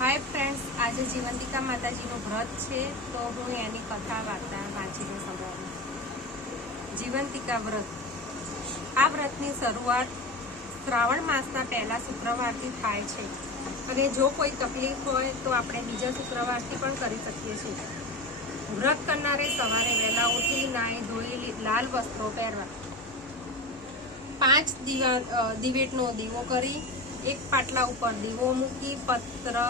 Hi friends, आज जीवंतिका माताजीનું વ્રત છે તો હું એની કથા વાર્તા વાંચીને સંભળાવું। જીવંતિકા વ્રત। આ વ્રતની શરૂઆત શ્રાવણ માસના પહેલા શુક્રવારથી થાય છે અને જો કોઈ તકલીફ હોય તો આપણે બીજા શુક્રવારથી પણ કરી શકીએ છીએ। વ્રત કરનારે સવારે વહેલા ઉઠી નાહી ધોઈ લાલ વસ્ત્રો પહેરવા, 5 દિવેટનો દીવો કરી एक पाटला ऊपर दीवो मूकी पत्र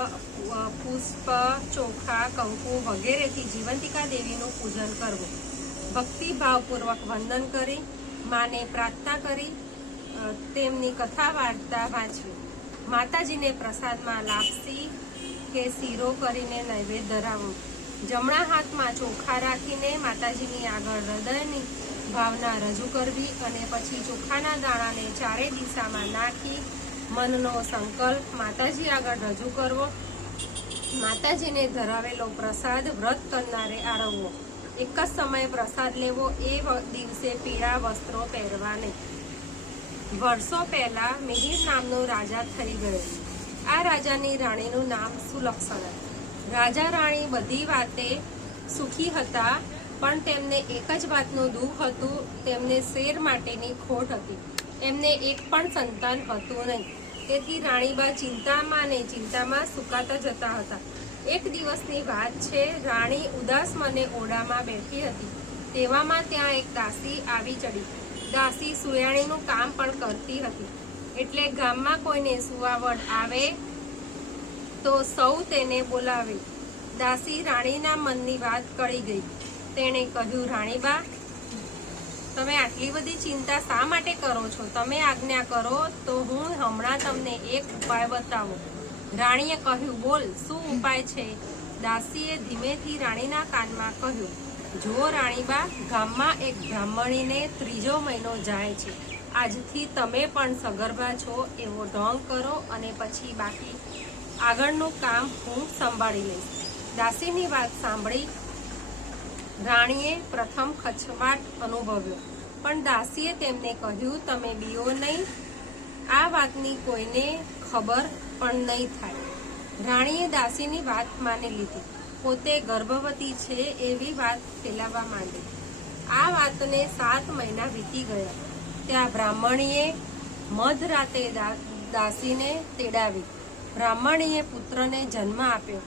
पुष्प चोखा कंकु वगैरह थी जीवंतिका देवीनु पूजन करवुं। भक्ति भावपूर्वक वंदन करी माने प्रार्थना करी तेमनी कथा वार्ता वांचवी। माताजीने प्रसादमां लापसी के सीरो करीने नैवेद्य धराववुं। जमणा हाथमां चोखा राखीने माताजीनी आगळ हृदयनी भावना रजू करवी अने पछी चोखाना दाणाने चारे दिशामां नाखी मननो संकल्प माताजी आगळ रजू करवो। माताजीने धरावेलो प्रसाद व्रत करनारे आरववो। एक ज समय प्रसाद लेवो। ए दिवसे पीळा वस्त्रो पहेरवा नहीं। वर्षों पहला मिहिर नामनो राजा थई गयो। आ राजानी राणीनुं नाम सुलक्षणा। राजा राणी बधी वाते सुखी हता, पण तेमने एक ज वातनुं दुख हतुं, तेमने शेर माटेनी खोट हती। एમને એક પણ સંતાન હતું નહીં, તેથી રાણીબા ચિંતામાં સુકાતા જતા હતા। એક દિવસની વાત છે, રાણી ઉદાસ મને ઓરડામાં બેઠી હતી, તેવામાં ત્યાં એક દાસી આવી ચડી। દાસી સુયાણીનું કામ પણ કરતી હતી, એટલે ગામમાં કોઈને સુવાવડ આવે તો સૌ તેને બોલાવે। દાસી રાણીના મનની વાત કળી ગઈ। તેણે કહ્યું, રાણીબા, તમે આટલી બધી ચિંતા શા માટે કરો છો? તમે આજ્ઞા કરો તો હું હમણાં તમને એક ઉપાય બતાવું। રાણીએ કહ્યું, બોલ, શું ઉપાય છે? દાસીએ ધીમેથી રાણીના કાનમાં કહ્યું, જો રાણીબા, ગામમાં એક બ્રાહ્મણીને 3જો મહિનો જાય છે। આજથી તમે પણ સગર્ભા છો એવો ઢોંગ કરો અને પછી બાકી આગળનું કામ હું સંભાળી લઈશ। દાસીની વાત સાંભળી રાણીએ પ્રથમ ખચવાટ અનુભવ્યો, પણ દાસીએ તેમને કહ્યું, તમે બીઓ નહીં, આ વાતની કોઈને ખબર પણ નહીં થાય। રાણીએ દાસીની વાત માની લીધી। પોતે ગર્ભવતી છે એવી વાત ફેલાવવા માંડી। આ વાતને 7 મહિના વીતી ગયા। ત્યાં બ્રાહ્મણીએ મધરાતે દાસીને તેડાવી। બ્રાહ્મણીએ પુત્રને જન્મ આપ્યો।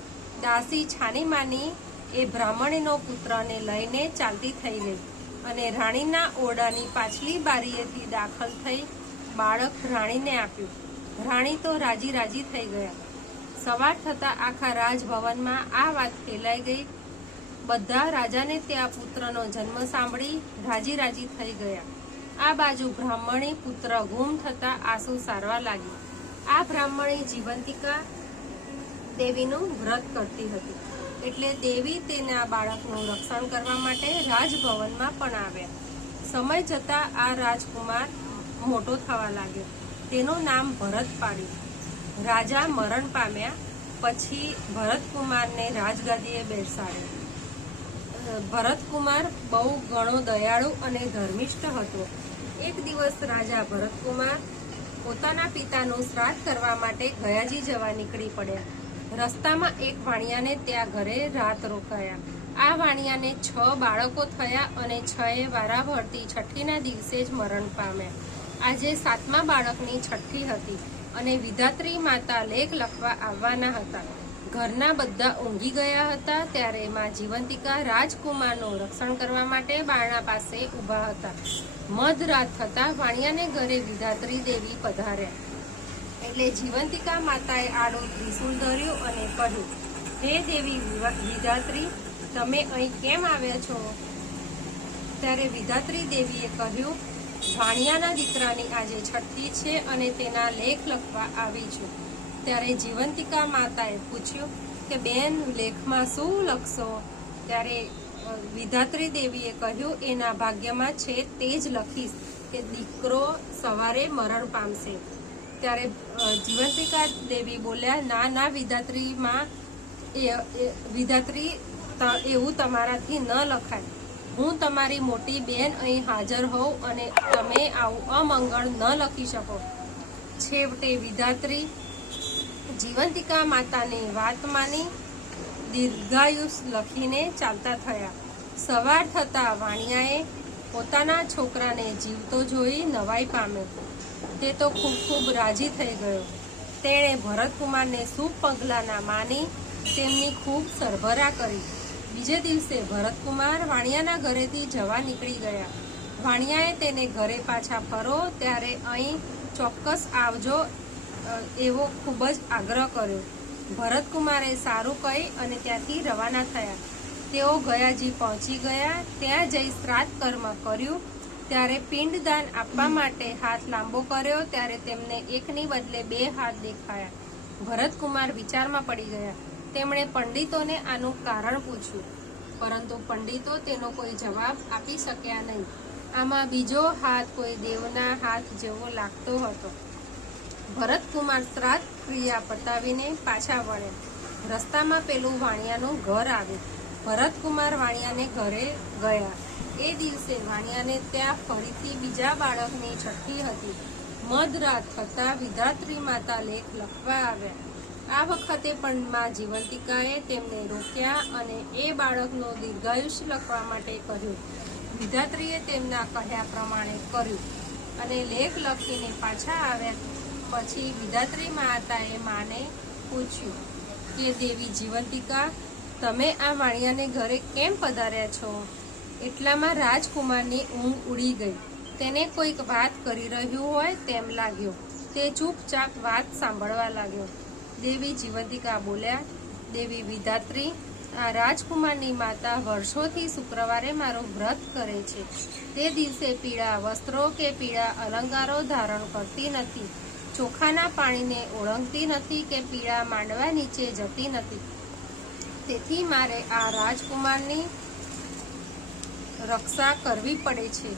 દાસી છાની માની એ બ્રાહ્મણીનો પુત્રને લઈને ચાલતી થઈ ગઈ અને રાણીના ઓરડાની પાછલી બારીએથી દાખલ થઈ બાળક રાણીને આપ્યું। રાણી તો રાજી રાજી થઈ ગયા। સવાર થતા આખા રાજભવનમાં આ વાત ફેલાઈ ગઈ। બધા રાજાને ત્યાં પુત્રનો જન્મ સાંભળી રાજી રાજી થઈ ગયા। આ બાજુ બ્રાહ્મણી પુત્ર ગુમ થતા આંસુ સારવા લાગી। આ બ્રાહ્મણી જીવંતિકા દેવીનું વ્રત કરતી હતી, એટલે દેવી તેના બાળકનું રક્ષણ કરવા માટે રાજભવનમાં પણ આવ્યા। સમય જતા આ રાજકુમાર મોટો થવા लाग्यो। તેનું નામ ભરત પાડ્યું। રાજા મરણ પામ્યા પછી ભરતકુમારને રાજગાદીએ બેસાડ્યો। ભરતકુમાર બહુ ઘણો દયાળુ અને ધર્મિષ્ઠ હતો। એક દિવસ રાજા ભરતકુમાર પોતાના પિતાનું શ્રાદ્ધ કરવા માટે ગયાજી જવા નીકળી પડ્યા। રસ્તામાં એક વાણિયાને ત્યાં ઘરે રાત રોકાયા। આ વાણિયાને 6 બાળકો થયા અને 6એ વારાફરતી છઠ્ઠીના દિવસે જ મરણ પામ્યા। આજે 7મા બાળકની છઠ્ઠી હતી અને વિધાત્રી માતા લેખ લખવા આવવાના હતા। ઘરના બધા ઊંઘી ગયા હતા ત્યારે માં જીવંતિકા રાજકુમારનું રક્ષણ કરવા માટે બારણા પાસે ઊભા હતા। મધરાત થતા વાણિયાને ઘરે વિધાત્રી દેવી પધાર્યા। એટલે જીવંતિકા માતાએ આડું ત્રિશૂળ ધર્યું અને કહ્યું, હે દેવી વિધાત્રી, તમે અહીં કેમ આવ્યા છો? ત્યારે વિધાત્રી દેવીએ કહ્યું, વાણિયાના દીકરાની આજે છઠ્ઠી છે અને તેના લેખ લખવા આવી છું। ત્યારે જીવંતિકા માતાએ પૂછ્યું કે બેન, લેખમાં શું લખશો? ત્યારે વિધાત્રી દેવીએ કહ્યું, એના ભાગ્યમાં છે તે જ લખીશ કે દીકરો સવારે મરણ પામશે। ત્યારે જીવંતિકા દેવી બોલ્યા, ના ના વિધાત્રી, એવું તમારાથી ન લખાય। હું તમારી મોટી બેન અહીં હાજર હોઉં અને તમે આવું અમંગળ ન લખી શકો। છેવટે વિધાત્રી જીવંતિકા માતાની વાત માની દીર્ઘાયુષ લખીને ચાલતા થયા. સવાર થતાં વાણિયાએ પોતાના છોકરાને જીવતો જોઈ નવાઈ પામ્યો. તે તો ખૂબ રાજી થઈ ગયો. તેણે ભરતકુમારને શુભ પગલાના માની તેમની ખૂબ સરભરા કરી. બીજે દિવસે ભરતકુમાર વાણિયાના ઘરેથી જવા નીકળી ગયા. વાણિયાએ તેને ઘરે પાછા ફરો ત્યારે અહીં ચોક્કસ આવજો એવો ખૂબ જ આગ્રહ કર્યો. ભરતકુમારે સારું કહી અને ત્યાંથી રવાના થયા. તેઓ ગયાજી પહોંચી ગયા. ત્યાં જઈ શ્રાદ્ધ કર્મ કર્યું. ત્યારે પિંડદાન આપવા માટે હાથ લાંબો કર્યો ત્યારે તેમને એકની બદલે 2 હાથ દેખાયા. ભરતકુમાર વિચારમાં પડી ગયા. તેમણે પંડિતોને આનું કારણ પૂછ્યું, પરંતુ પંડિતો તેનો કોઈ જવાબ આપી શક્યા નહીં. આમાં બીજો હાથ કોઈ દેવના હાથ જેવો લાગતો હતો. ભરતકુમાર શ્રાદ્ધ ક્રિયા પતાવીને પાછા વળ્યા. રસ્તામાં પેલું વાણિયાનું ઘર આવ્યું. ભરતકુમાર વાણિયાને ઘરે ગયા. એ દિવસે વાણિયાને ત્યાં ફરીથી બીજા બાળકની છઠ્ઠી હતી. મધરાત થતાં વિધાત્રી માતા લેખ લખવા આવ્યા. આ વખતે પણ માં જીવંતિકાએ તેમને રોક્યા અને એ બાળકનો દીર્ઘાયુષ લખવા માટે કહ્યું. વિધાત્રીએ તેમના કહ્યા પ્રમાણે કર્યું અને લેખ લખીને પાછા આવ્યા. પછી વિધાત્રી માતાએ માને પૂછ્યું કે દેવી જીવંતિકા, તમે આ વાણિયાને ઘરે કેમ પધાર્યા છો? એટલામાં રાજકુમારની ઊંઘ ઉડી ગઈ. તેને કોઈક વાત કરી રહ્યું હોય તેમ લાગ્યું. તે ચૂપચાપ વાત સાંભળવા લાગ્યો. દેવી જીવંતિકા બોલ્યા, દેવી વિધાત્રી, આ રાજકુમારની માતા વર્ષોથી શુક્રવારે મારું વ્રત કરે છે. તે દિવસે પીળા વસ્ત્રો કે પીળા અલંકારો ધારણ કરતી નથી, ચોખાના પાણીને ઓળંગતી નથી કે પીળા માંડવા નીચે જતી નથી. તેથી મારે આ રાજકુમારની રક્ષા કરવી પડે છે.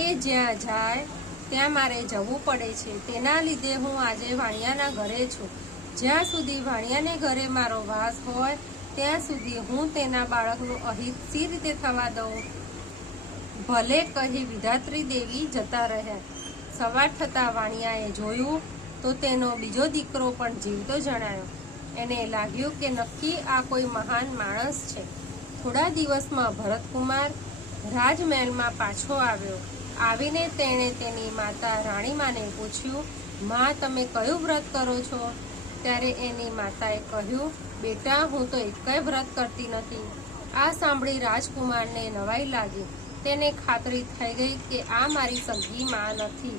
એ જ્યાં જાય ત્યાં મારે જવું પડે છે. તેના લીધે હું આજે વાણિયાના ઘરે છું. જ્યાં સુધી વાણિયાને ઘરે મારો વાસ હોય ત્યાં સુધી હું તેના બાળકનું અહિત સી રીતે થવા દઉં? ભલે કહી વિધાત્રી દેવી જતા રહ્યા. સવાર થતાં વાણિયાએ જોયું તો તેનો બીજો દીકરો પણ જીવતો જણાયો. એને લાગ્યું કે નક્કી આ કોઈ મહાન માણસ છે. થોડા દિવસમાં ભરતકુમાર રાજમહેલમાં પાછો આવ્યો. આવીને તેણે તેની માતા રાણીમાને પૂછ્યું, માં, તમે કયું વ્રત કરો છો? ત્યારે એની માતાએ કહ્યું, બેટા, હું તો એકેય વ્રત કરતી નથી. આ સાંભળી રાજકુમારને નવાઈ લાગી. તેને ખાતરી થઈ ગઈ કે આ મારી સગી માં નથી.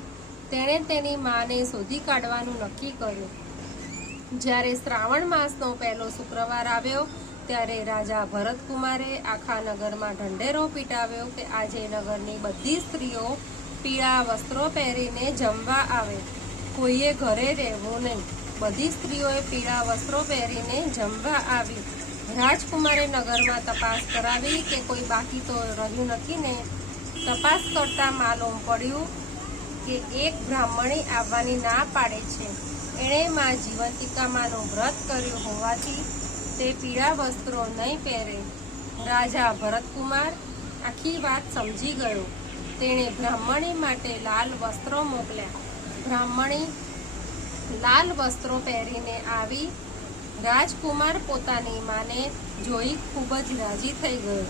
તેણે તેની માને શોધી કાઢવાનું નક્કી કર્યું. જ્યારે શ્રાવણ માસનો પહેલો શુક્રવાર આવ્યો ત્યારે રાજા ભરતકુમારે આખા નગરમાં ઢંઢેરો પીટાવ્યો કે આજે નગરની બધી સ્ત્રીઓ પીળા વસ્ત્રો પહેરીને જમવા આવે. કોઈએ ઘરે રહેવું નહીં. બધી સ્ત્રીઓએ પીળા વસ્ત્રો પહેરીને જમવા આવી. રાજકુમારે નગરમાં તપાસ કરાવી કે કોઈ બાકી તો રહ્યું નથી ને. તપાસ કરતા માલુમ પડ્યું કે એક બ્રાહ્મણી આવવાની ના પાડે છે. એણે માં જીવંતિકામાંનું વ્રત કર્યું હોવાથી તે પીળા વસ્ત્રો નહીં પહેરે. રાજા ભરતકુમાર આખી વાત સમજી ગયો. તેણે બ્રાહ્મણી માટે લાલ વસ્ત્રો મોકલ્યા. બ્રાહ્મણી લાલ વસ્ત્રો પહેરીને આવી. રાજકુમાર પોતાની માને જોઈ ખૂબ જ રાજી થઈ ગયો.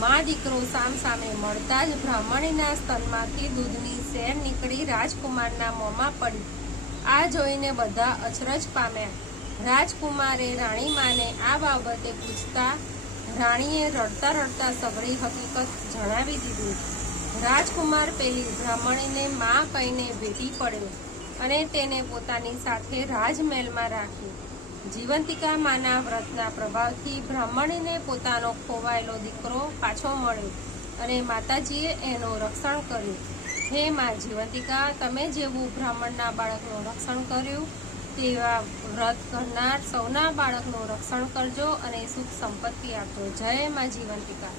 માં દીકરો સામસામે મળતા જ બ્રાહ્મણીના સ્તનમાંથી દૂધની સેર નીકળી રાજકુમારના મોંમાં પડી. આ જોઈને બધા અચરજ પામ્યા. રાજકુમારે રાણીમાને આ બાબતે પૂછતા રાણીએ રડતા રડતા સઘળી હકીકત જણાવી દીધી. રાજકુમાર પેલી બ્રાહ્મણીને માં કહીને ભેટી પડ્યો અને તેને પોતાની સાથે રાજમહેલમાં રાખી. જીવંતિકા માના વ્રતના પ્રભાવથી બ્રાહ્મણીને પોતાનો ખોવાયેલો દીકરો પાછો મળ્યો અને માતાજીએ એનું રક્ષણ કર્યું. હે માં જીવંતિકા, તમે જેવું બ્રાહ્મણના બાળકનું રક્ષણ કર્યું તેવા વ્રત કરનાર સૌના બાળકનું રક્ષણ કરજો અને સુખ સંપત્તિ આપજો. જય માં જીવંતિકા.